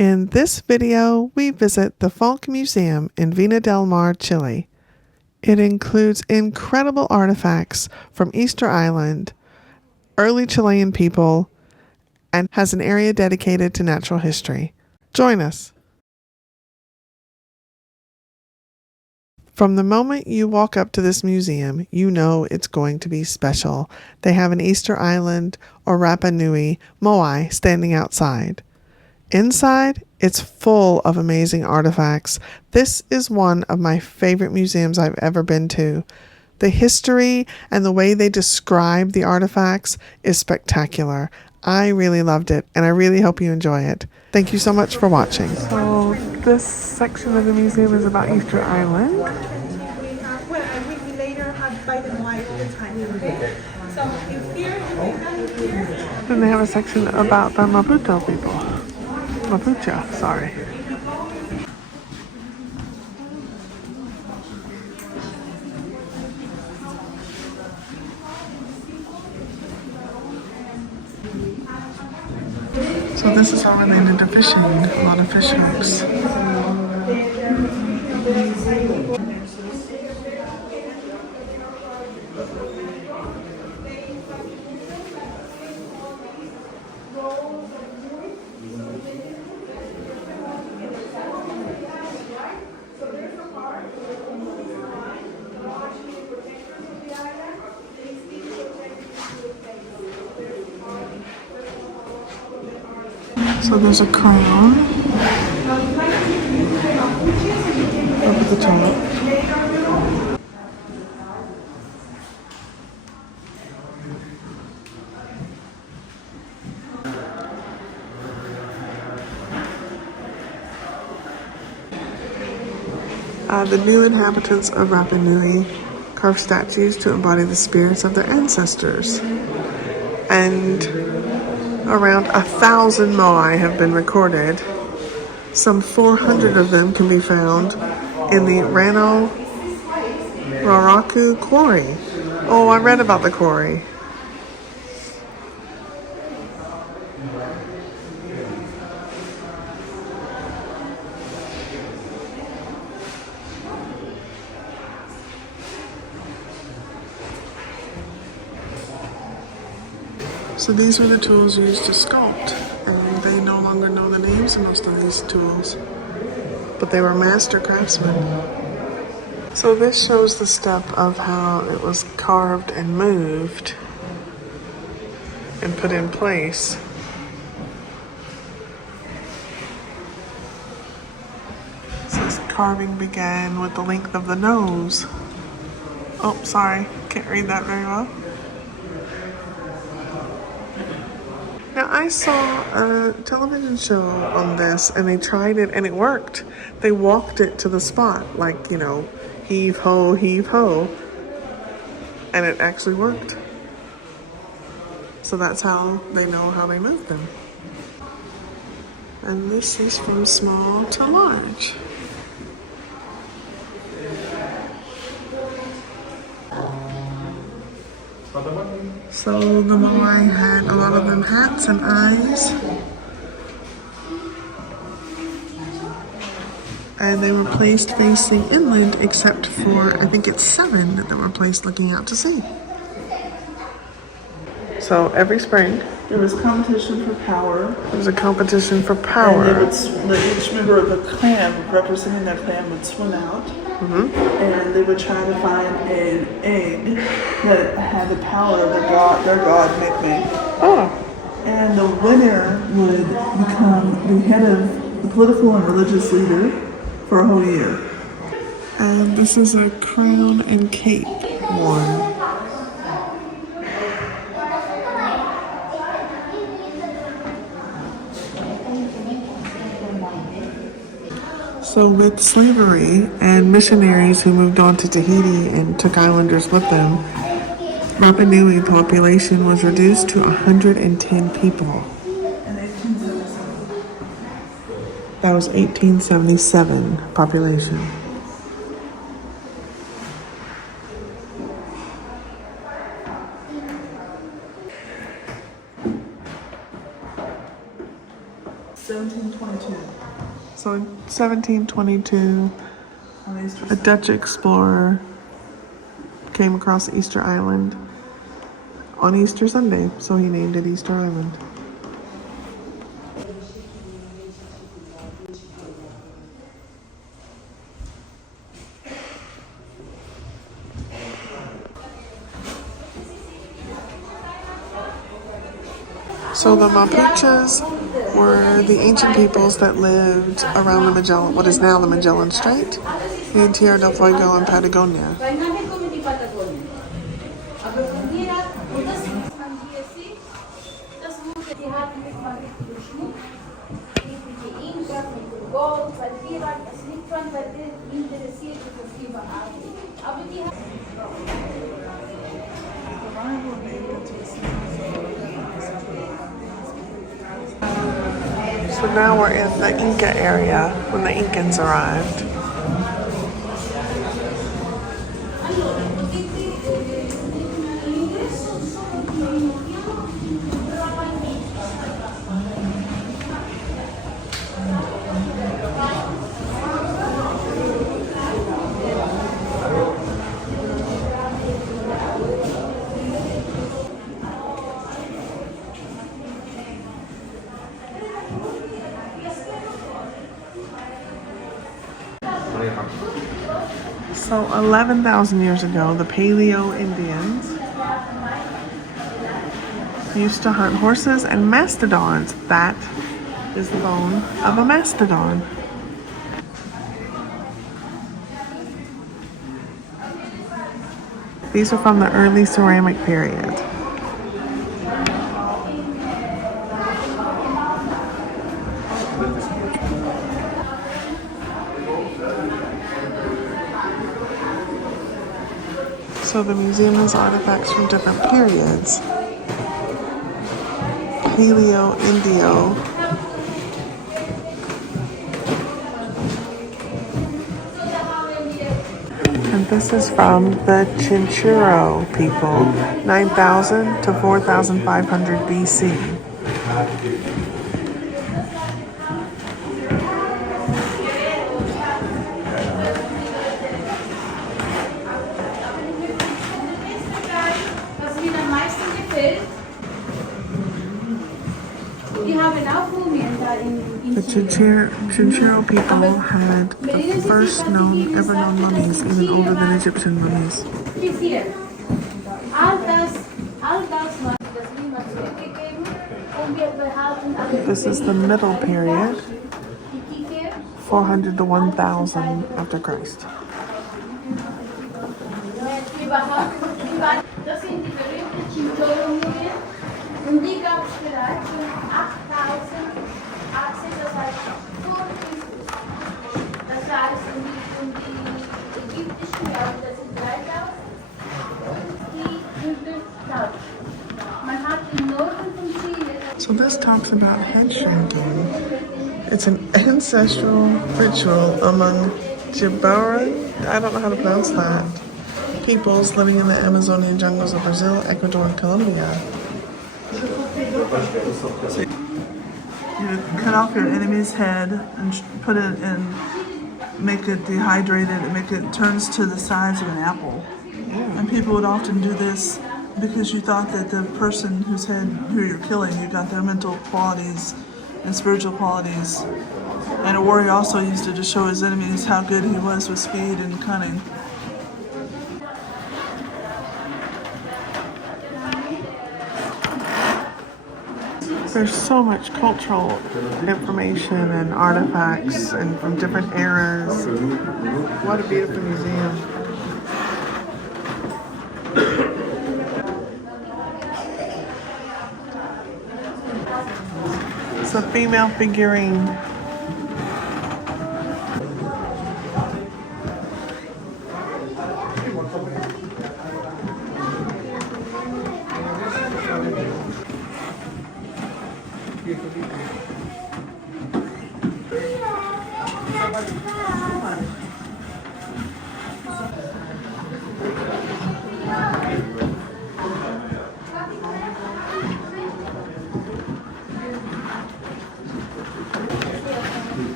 In this video, we visit the Fonck Museum in Vina Del Mar, Chile. It includes incredible artifacts from Easter Island, early Chilean people, and has an area dedicated to natural history. Join us. From the moment you walk up to this museum, you know it's going to be special. They have an Easter Island or Rapa Nui, Moai, standing outside. Inside, it's full of amazing artifacts. This is one of my favorite museums I've ever been to. The history and the way they describe the artifacts is spectacular. I really loved it, and I really hope you enjoy it. Thank you so much for watching. So this section of the museum is about Easter Island. We later had by the Moai all the time. So here, Then they have a section about the Mapuche people. Mapuche, sorry. So this is all related to fishing, a lot of fish hooks. So there's a crown up at the top. The new inhabitants of Rapa Nui carved statues to embody the spirits of their ancestors. And around 1,000 Moai have been recorded. Some 400 of them can be found in the Rano Raraku quarry. Oh, I read about the quarry. So these were the tools used to sculpt, and they no longer know the names of most of these tools, but they were master craftsmen. So this shows the step of how it was carved and moved and put in place. So this carving began with the length of the nose. Oh, sorry, can't read that very well. Now, I saw a television show on this, and they tried it, and it worked. They walked it to the spot, like, you know, heave ho, and it actually worked. So that's how they know how they moved them. And this is from small to large. So the Moai had a lot of them hats and eyes. And they were placed facing inland except for, I think it's 7 that were placed looking out to sea. So every spring, there was competition for power. There was a competition for power. And each member of the clan, representing their clan, would swim out. And they would try to find an egg that had the power of their god Mekme. Oh. And the winner would become the head of the political and religious leader for a whole year. And this is a crown and cape worn. So with slavery and missionaries who moved on to Tahiti and took islanders with them, Rapa Nui population was reduced to 110 people. That was 1877 population. So in 1722, On Easter a Sunday. Dutch explorer came across Easter Island on Easter Sunday, so he named it Easter Island. So the Mapuches were the ancient peoples that lived around the Magellan, what is now the Magellan Strait, in Tierra del Fuego and Patagonia. So now we're in the Inca area when the Incans arrived. So 11,000 years ago, the Paleo Indians used to hunt horses and mastodons. That is the bone of a mastodon. These are from the early ceramic period. So the museum has artifacts from different periods. Paleo, Indio. And this is from the Chinchorro people, 9,000 to 4,500 BC. The Chinchorro people had the first ever known mummies, even older than Egyptian mummies. This is the middle period, 400 to 1000 after Christ. Das sind die berühmten Chinchorro-Mumien und die gab es bereits um 8000 AC, das heißt vor Christus. Das heißt um die ägyptischen Jahre, das sind 3000 und die 5000. Man hat im Norden von Chile. So this talks about head shrinking. It's an ancestral ritual among neighbouring, I don't know how to pronounce that, peoples living in the Amazonian jungles of Brazil, Ecuador, and Colombia. You cut off your enemy's head and put it in, make it dehydrated and make it turns to the size of an apple. And people would often do this because you thought that the person who you're killing, you got their mental qualities and spiritual qualities. And a warrior also used it to show his enemies how good he was with speed and cunning. There's so much cultural information and artifacts and from different eras. What a beautiful museum. It's a female figurine.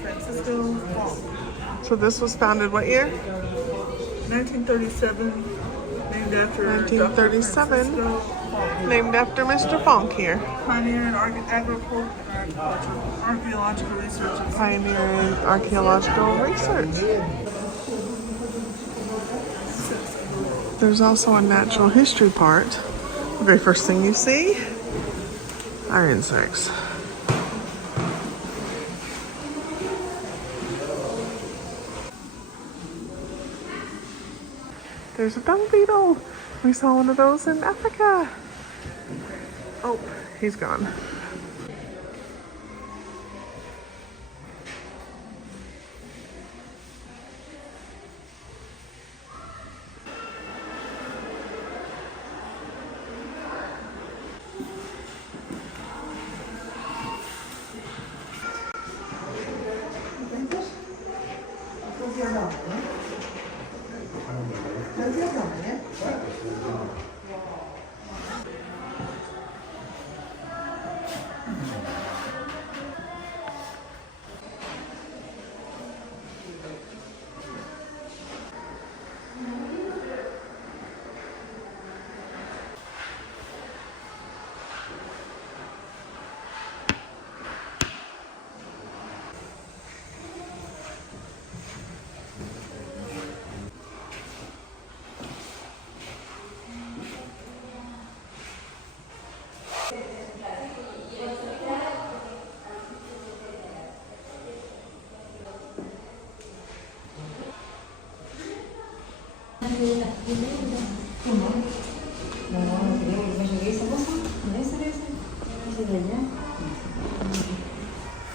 Francisco Adolfo So this was founded what year? 1937, named after 1937. Dr. Francisco Adolfo, Named after Mr. Fonck here. pioneer in archaeological research. Pioneer in archaeological research. There's also a natural history part. The very first thing you see are insects. There's a dung beetle. We saw one of those in Africa. Oh, he's gone.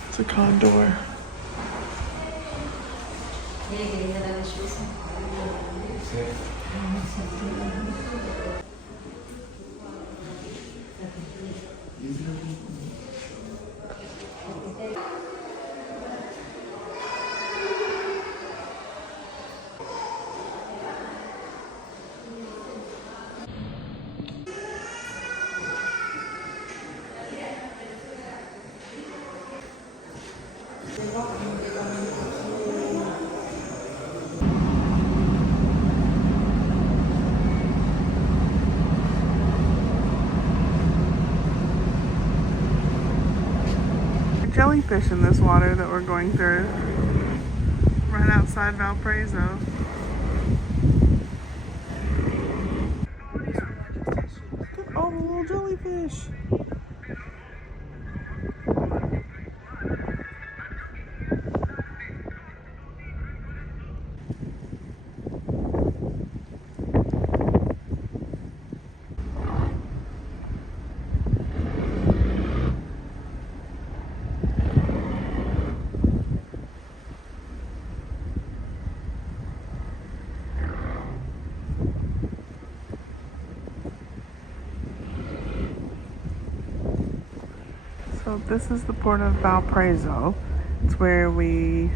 It's a condor. Jellyfish in this water that we're going through right outside Valparaiso. Look at all the little jellyfish. So this is the port of Valparaiso. It's where we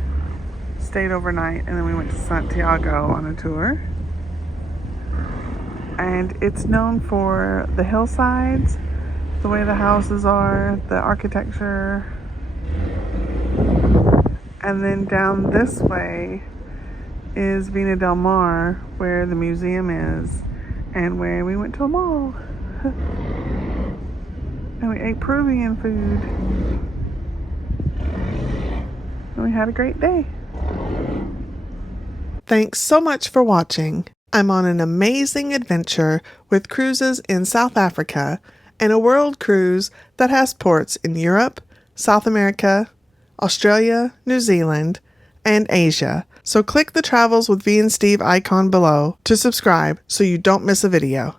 stayed overnight and then we went to Santiago on a tour. And it's known for the hillsides, the way the houses are, the architecture. And then down this way is Vina Del Mar, where the museum is and where we went to a mall. And we ate Peruvian food. And we had a great day. Thanks so much for watching. I'm on an amazing adventure with cruises in South Africa and a world cruise that has ports in Europe, South America, Australia, New Zealand, and Asia. So click the Travels with V and Steve icon below to subscribe so you don't miss a video.